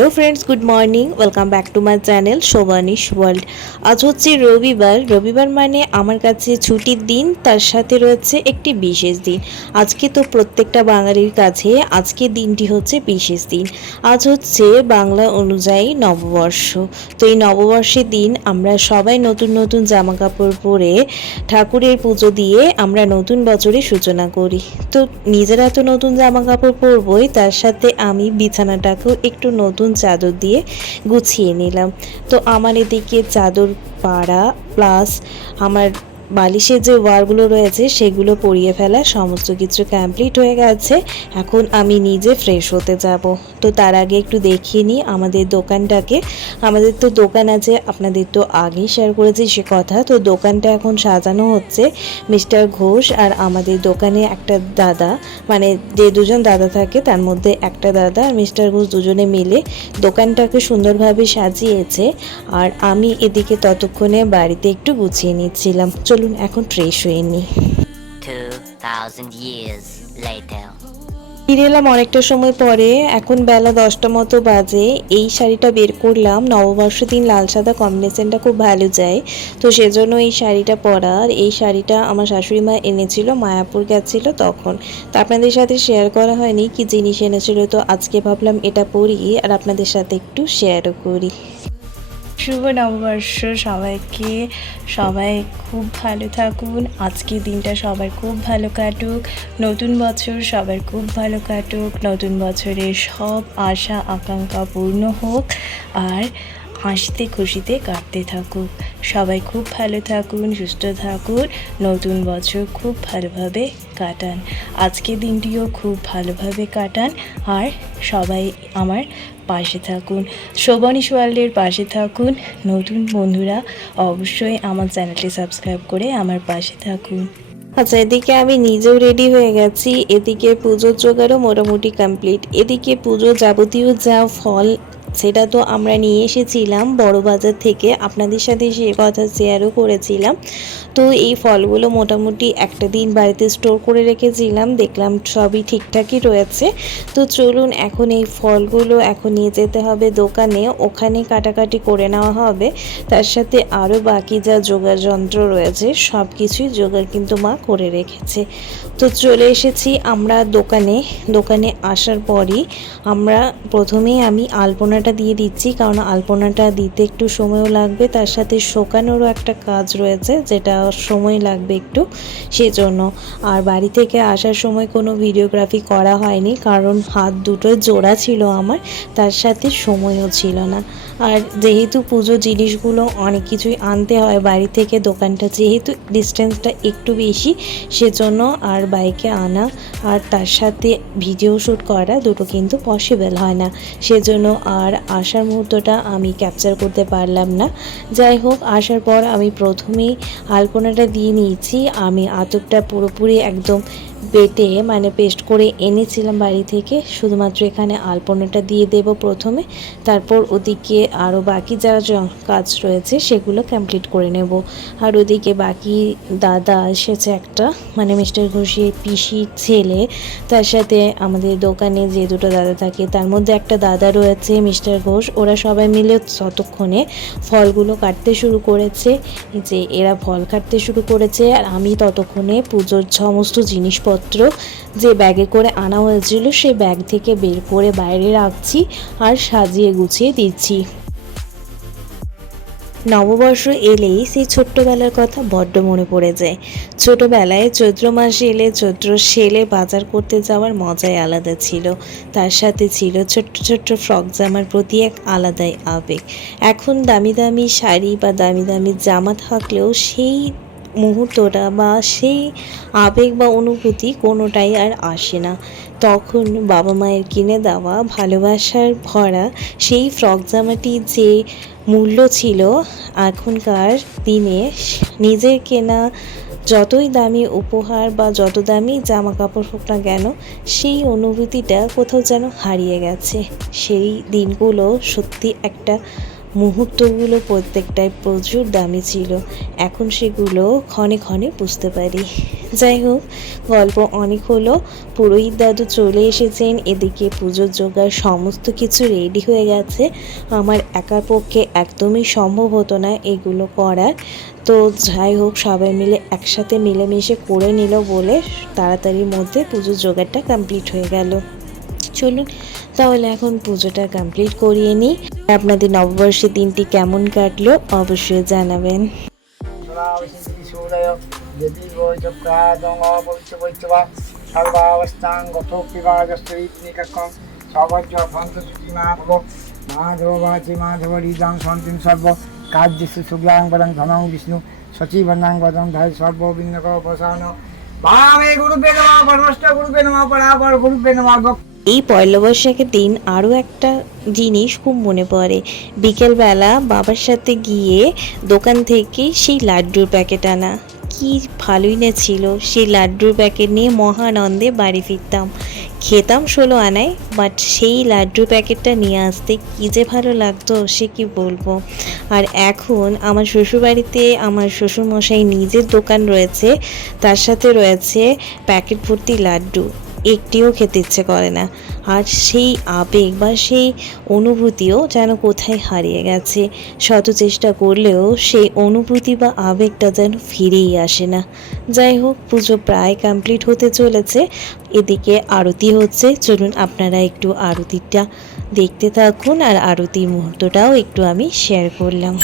Hello friends, good morning. Welcome back to my channel Shovanish world. আজ হচ্ছে রবিবার মানে আমার কাছে ছুটির দিন, তার সাথে রয়েছে একটি বিশেষ দিন। আজকে তো প্রত্যেকটা বাঙালির কাছে আজকের দিনটি হচ্ছে বিশেষ দিন। আজ হচ্ছে বাংলা অনুযায়ী নববর্ষ। তো এই নববর্ষের দিন আমরা সবাই নতুন নতুন জামা কাপড় পরে ঠাকুরের পুজো দিয়ে আমরা নতুন বছরের সূচনা করি। তো নিজেরা তো নতুন জামা কাপড় পরবই, তার সাথে আমি বিছানাটাকেও একটু নতুন চাদর দিয়ে গুছিয়ে নিলাম। তো আমার এদিকে চাদর পাড়া প্লাস আমার বালিশের যে ওয়ারগুলো রয়েছে সেগুলো পরিয়ে ফেলা সমস্ত কিছু কমপ্লিট হয়ে গেছে। এখন আমি নিজে ফ্রেশ হতে যাব। তো তার আগে একটু দেখিয়ে নিই আমাদের দোকানটাকে। আমাদের তো দোকান আছে, আপনাদের তো আগেই শেয়ার করেছি সে কথা। তো দোকানটা এখন সাজানো হচ্ছে। মিস্টার ঘোষ আর আমাদের দোকানে একটা দাদা, মানে যে দুজন দাদা থাকে তার মধ্যে একটা দাদা আর মিস্টার ঘোষ দুজনে মিলে দোকানটাকে সুন্দরভাবে সাজিয়েছে। আর আমি এদিকে ততক্ষণে বাড়িতে একটু গুছিয়ে নিচ্ছিলাম। চলুন এখন ফ্রেশ হয়ে নিই। 2000 years later. ফিরে এলাম অনেকটা সময় পরে, এখন বেলা 10টা মতো বাজে। এই শাড়িটা বের করলাম, নববর্ষ দিন লাল সাদা কম্বিনেশনটা খুব ভালো যায়, তো সেজন্য এই শাড়িটা পরার। এই শাড়িটা আমার শাশুড়ি মা এনেছিল, মায়াপুর গেছিল তখন। তো আপনাদের সাথে শেয়ার করা হয়নি কি জিনিস এনেছিল, তো আজকে ভাবলাম এটা পরি আর আপনাদের সাথে একটু শেয়ারও করি। শুভ নববর্ষ সবাইকে। সবাই খুব ভালো থাকুন, আজকের দিনটা সবার খুব ভালো কাটুক। নতুন বছর সবার খুব ভালো কাটুক, নতুন বছরের সব আশা আকাঙ্ক্ষা পূর্ণ হোক আর হাসিতে খুশিতে কাটতে থাকুক। সবাই খুব ভালো থাকুন, সুস্থ থাকুন, নতুন বছর খুব ভালোভাবে কাটান, আজকের দিনটিও খুব ভালোভাবে কাটান। আর সবাই আমার পাশে থাকুন, শোভানিশ ওয়ার্ল্ডের পাশে থাকুন। নতুন বন্ধুরা অবশ্যই আমার চ্যানেলটি সাবস্ক্রাইব করে আমার পাশে থাকুন। আচ্ছা, এদিকে আমি নিজেও রেডি হয়ে গেছি, এদিকে পুজোর জোগাড়ও মোটামুটি কমপ্লিট। এদিকে পুজোর যাবতীয় যা ফল সেটা তো আমরা নিয়ে এসেছিলাম বড় বাজার থেকে, আপনাদের সাথে সে কথা শেয়ারও করেছিলাম। তো এই ফলগুলো মোটামুটি একটা দিন বাড়িতে স্টোর করে রেখেছিলাম, দেখলাম সবই ঠিকঠাকই রয়েছে। তো চলুন এখন এই ফলগুলো এখন নিয়ে যেতে হবে দোকানে, ওখানে কাটাকাটি করে নেওয়া হবে। তার সাথে আরও বাকি যা জোগাড় যন্ত্র রয়েছে সব কিছুই জোগাড় কিন্তু মা করে রেখেছে। তো চলে এসেছি আমরা দোকানে আসার পরই প্রথমেই আমি আলপনাটা দিয়ে দিচ্ছি, কারণ আলপনাটা দিতে একটু সময়ও লাগবে, তার সাথে শোকানোরও একটা কাজ রয়েছে যেটা সময় লাগবে একটু, সেজন্য। আর বাড়ি থেকে আসার সময় কোনো ভিডিওগ্রাফি করা হয়নি, কারণ হাত দুটোই জোড়া ছিল আমার, তার সাথে সময়ও ছিল না। আর যেহেতু পুজো জিনিসগুলো অনেক কিছুই আনতে হয় বাড়ি থেকে, দোকানটা যেহেতু ডিস্টেন্সটা একটু বেশি সেজন্য আর বাইকে আনা আর তার সাথে ভিডিও শ্যুট করা দুটো কিন্তু পসিবল হয় না, সেজন্য আর আসার মুহূর্তটা আমি ক্যাপচার করতে পারলাম না। যাই হোক, আসার পর আমি প্রথমেই আলপনাটা দিয়ে নিয়েছি। আমি আতপটা পুরোপুরি একদম বেটে মানে পেস্ট করে এনেছিলাম বাড়ি থেকে, শুধুমাত্র এখানে আলপনাটা দিয়ে দেব প্রথমে, তারপর ওদিকে আরও বাকি যা কাজ রয়েছে সেগুলো কমপ্লিট করে নেব। আর ওদিকে বাকি দাদা এসেছে একটা, মানে মিস্টার ঘোষের পিসির ছেলে, তার সাথে আমাদের দোকানে যে দুটো দাদা থাকে তার মধ্যে একটা দাদা রয়েছে মিস্টার ঘোষ। ওরা সবাই মিলে ততক্ষণে ফলগুলো কাটতে শুরু করেছে, যে এরা ফল কাটতে শুরু করেছে আর আমি ততক্ষণে পুজোর সমস্ত জিনিসপত্র যে ব্যাগে করে আনা হয়েছিল সে ব্যাগ থেকে বের করে বাইরে রাখছি আর সাজিয়ে গুছিয়ে দিচ্ছি। নববর্ষ এলেই সেই ছোট্টবেলার কথা বড্ড মনে পড়ে যায়। ছোটোবেলায় চৈত্র মাসে এলে চৈত্র সেলে বাজার করতে যাওয়ার মজাই আলাদা ছিল, তার সাথে ছিল ছোট্ট ছোট্ট ফ্রক জামার প্রতি এক আলাদাই আবেগ। এখন দামি দামি শাড়ি বা দামি দামি জামা থাকলেও সেই মুহূর্তটা বা সেই আবেগ বা অনুভূতি কোনোটাই আর আসে না। তখন বাবা মায়ের কিনে দেওয়া ভালোবাসার ভরা সেই ফ্রক জামাটি যে মূল্য ছিল, এখনকার দিনে নিজের কেনা যতই দামি উপহার বা যত দামি জামা কাপড় হোক না কেন, সেই অনুভূতিটা কোথাও যেন হারিয়ে গেছে। সেই দিনগুলো সত্যি একটা মুহূর্তগুলো প্রত্যেকটাই প্রচুর দামি ছিল। এখন সেগুলো ক্ষণে ক্ষণে বুঝতে পারি। যাই হোক, গল্প অনেক হলো। পুরোহিত দাদু চলে এসেছেন, এদিকে পুজোর জোগাড় সমস্ত কিছু রেডি হয়ে গেছে। আমার একার পক্ষে একদমই সম্ভব হতো না এগুলো করার। তো যাই হোক, সবাই মিলে একসাথে মিলেমিশে করে নিল বলে তাড়াতাড়ির মধ্যে পুজোর জোগাড়টা কমপ্লিট হয়ে গেল। চলুন তাহলে এখন পুজোটা কমপ্লিট করিয়ে নিই। আপনাদের নববর্ষের দিনটি কেমন কাটলো অবশ্যই জানাবেন। মাধব হৃদাং সন্তিম সর্ব কার্যেষু শুক্লাং বদং ধনং বিষ্ণু সচিবন্নাং বদং ধায় সর্ববিন্দক প্রসান ভাবে গুরুপে নমঃ পরমষ্ট গুরুপে নমঃ পরাপর গুরুপে নমঃ। এই পয়লা বৈশাখের দিন আরও একটা জিনিস খুব মনে পড়ে। বিকেলবেলা বাবার সাথে গিয়ে দোকান থেকে সেই লাড্ডুর প্যাকেট আনা, কি ভালোই না ছিল। সেই লাড্ডুর প্যাকেট নিয়ে মহানন্দে বাড়ি ফিরতাম। খেতাম 16 আনায়, বাট সেই লাড্ডুর প্যাকেটটা নিয়ে আসতে কী যে ভালো লাগতো সে কি বলবো। আর এখন আমার শ্বশুরবাড়িতে আমার শ্বশুরমশাই নিজের দোকান রয়েছে, তার সাথে রয়েছে প্যাকেট ভর্তি লাড্ডু। একটিও খেতে ইচ্ছে করে না। আর সেই আবেগ বা সেই অনুভূতিও যেন কোথায় হারিয়ে গেছে। শত চেষ্টা করলেও সেই অনুভূতি বা আবেগটা যেন ফিরেই আসে না। যাই হোক, পুজো প্রায় কমপ্লিট হতে চলেছে। এদিকে আরতি হচ্ছে, চলুন আপনারা একটু আরতিটা দেখতে থাকুন। আর আরতির মুহূর্তটাও একটু আমি শেয়ার করলাম।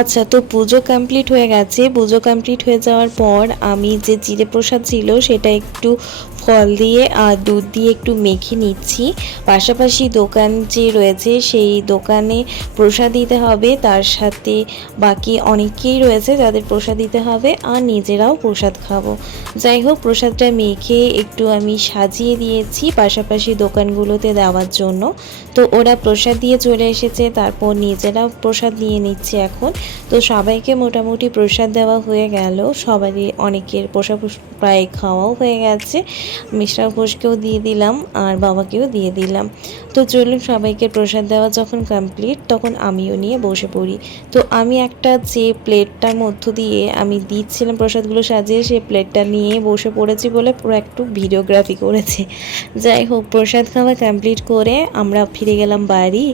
আচ্ছা, তো পুজো কমপ্লিট হয়ে গেছে। পুজো কমপ্লিট হয়ে যাওয়ার পর আমি যে জিরে প্রসাদ ছিল সেটা একটু ফল দিয়ে আর দুধ দিয়ে একটু মেখে নিচ্ছি। পাশাপাশি দোকান যে রয়েছে সেই দোকানে প্রসাদ দিতে হবে, তার সাথে বাকি অনেকেই রয়েছে যাদের প্রসাদ দিতে হবে, আর নিজেরাও প্রসাদ খাবো। যাই হোক, প্রসাদটা মেখে একটু আমি সাজিয়ে দিয়েছি পাশাপাশি দোকানগুলোতে দেওয়ার জন্য। তো ওরা প্রসাদ দিয়ে চলে এসেছে, তারপর নিজেরাও প্রসাদ নিয়ে নিচ্ছে এখন। তো সবাইকে মোটামুটি প্রসাদ দেওয়া হয়ে গেল। সবারই অনেকের প্রসাদ প্রায় খাওয়াও হয়ে গেছে। মিশ্রা ঘোষকেও দিয়ে দিলাম আর বাবাকেও দিয়ে দিলাম। তো চলুন, সবাইকে প্রসাদ দেওয়া যখন কমপ্লিট তখন আমিও নিয়ে বসে পড়ি। তো আমি একটা যে প্লেটটার মধ্য দিয়ে আমি দিচ্ছিলাম প্রসাদগুলো সাজিয়ে, সেই প্লেটটা নিয়ে বসে পড়েছি বলে পুরো একটু ভিডিওগ্রাফি করেছে। যাই হোক, প্রসাদ খাওয়া কমপ্লিট করে আমরা ফিরে গেলাম বাড়ি।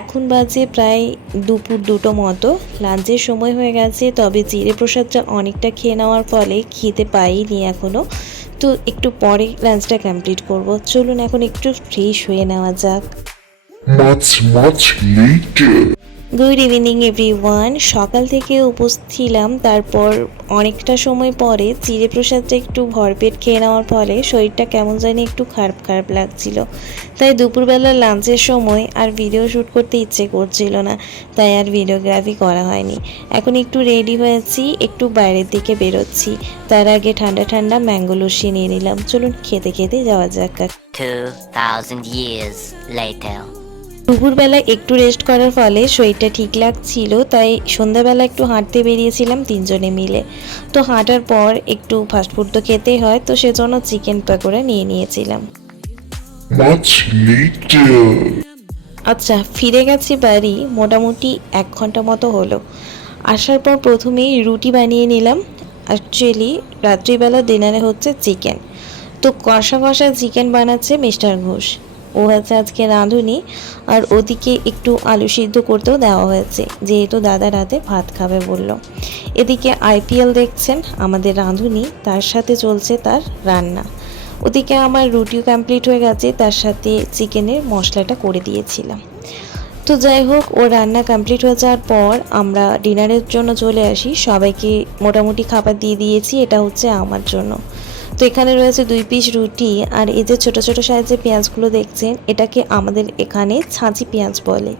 এখন বাজে প্রায় দুপুর 2টো মতো, লাঞ্চের সময় হয়ে গেছে। তবে জিরে প্রসাদটা অনেকটা খেয়ে নেওয়ার ফলে খেতে পাইনি এখনও। তো একটু পরে লাঞ্চটা কমপ্লিট করব। চলুন এখন একটু ফ্রেশ হয়ে নেওয়া যাক। much later. Good evening everyone. সকাল থেকে উপস্থিত ছিলাম, তারপর অনেকটা সময় পরে চিড়ে প্রসাদটা একটু ভরপেট খেয়ে নেওয়ার ফলে শরীরটা কেমন জানি একটু খারাপ খারাপ লাগছিল। তাই দুপুরবেলা লাঞ্চের সময় আর ভিডিও শ্যুট করতে ইচ্ছে করছিল না, তাই আর ভিডিওগ্রাফি করা হয়নি। এখন একটু রেডি হয়েছি, একটু বাইরের দিকে বেরোচ্ছি। তার আগে ঠান্ডা ঠান্ডা ম্যাঙ্গো লস্যি নিয়ে নিলাম। চলুন খেতে খেতে যাওয়া যাক। 2000 years later. দুপুরবেলা একটু রেস্ট করার ফলে শরীরটা ঠিক লাগছিল, তাই সন্ধ্যাবেলা একটু হাঁটতে বেরিয়েছিলাম 3জনে মিলে। তো হাঁটার পর একটু ফাস্টফুড তো খেতেই হয়, তো সেজন্য চিকেন পকোড়া নিয়ে নিয়েছিলাম। Much later. আচ্ছা, ফিরে গেছি বাড়ি মোটামুটি 1 ঘন্টা মতো হলো। আসার পর প্রথমেই রুটি বানিয়ে নিলাম। অ্যাকচুয়ালি রাত্রিবেলা ডিনারে হচ্ছে চিকেন, তো কষা কষা চিকেন বানাচ্ছে মিস্টার ঘোষ। ও হচ্ছে আজকে রাঁধুনি, আর ওদিকে একটু আলু সিদ্ধ করতেও দেওয়া হয়েছে, যেহেতু দাদা রাতে ভাত খাবে বলল। এদিকে আইপিএল দেখছেন আমাদের রাঁধুনি, তার সাথে চলছে তার রান্না। ওদিকে আমার রুটিও কমপ্লিট হয়ে গেছে, তার সাথে চিকেনের মশলাটা করে দিয়েছিলাম। তো যাই হোক, ও রান্না কমপ্লিট হয়ে যাওয়ার পর আমরা ডিনারের জন্য চলে আসি। সবাইকে মোটামুটি খাবার দিয়ে দিয়েছি, এটা হচ্ছে আমার জন্য। তো এখানে রয়েছে 2 পিস রুটি, আর এই যে ছোটো ছোটো সাইজের পেঁয়াজগুলো দেখছেন, এটাকে আমাদের এখানে ছাঁচি পেঁয়াজ বলে।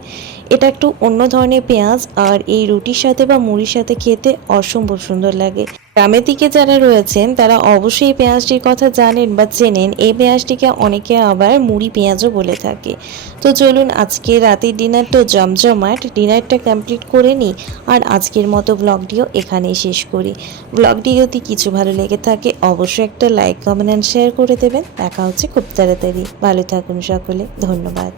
এটা একটু অন্য ধরনের পেঁয়াজ, আর এই রুটির সাথে বা মুড়ির সাথে খেতে অসম্ভব সুন্দর লাগে। গ্রামের দিকে যারা রয়েছেন তারা অবশ্যই এই পেঁয়াজটির কথা জানেন বা চেনেন। এই পেঁয়াজটিকে অনেকে আবার মুড়ি পেঁয়াজও বলে থাকে। তো চলুন আজকে রাতের ডিনার তো জমজমাট, ডিনারটা কমপ্লিট করে নিই, আর আজকের মতো ব্লগটিও এখানেই শেষ করি। ব্লগটি যদি কিছু ভালো লেগে থাকে অবশ্যই একটা লাইক, কমেন্ট অ্যান্ড শেয়ার করে দেবেন। দেখা হচ্ছে খুব তাড়াতাড়ি। ভালো থাকুন সকলে, ধন্যবাদ।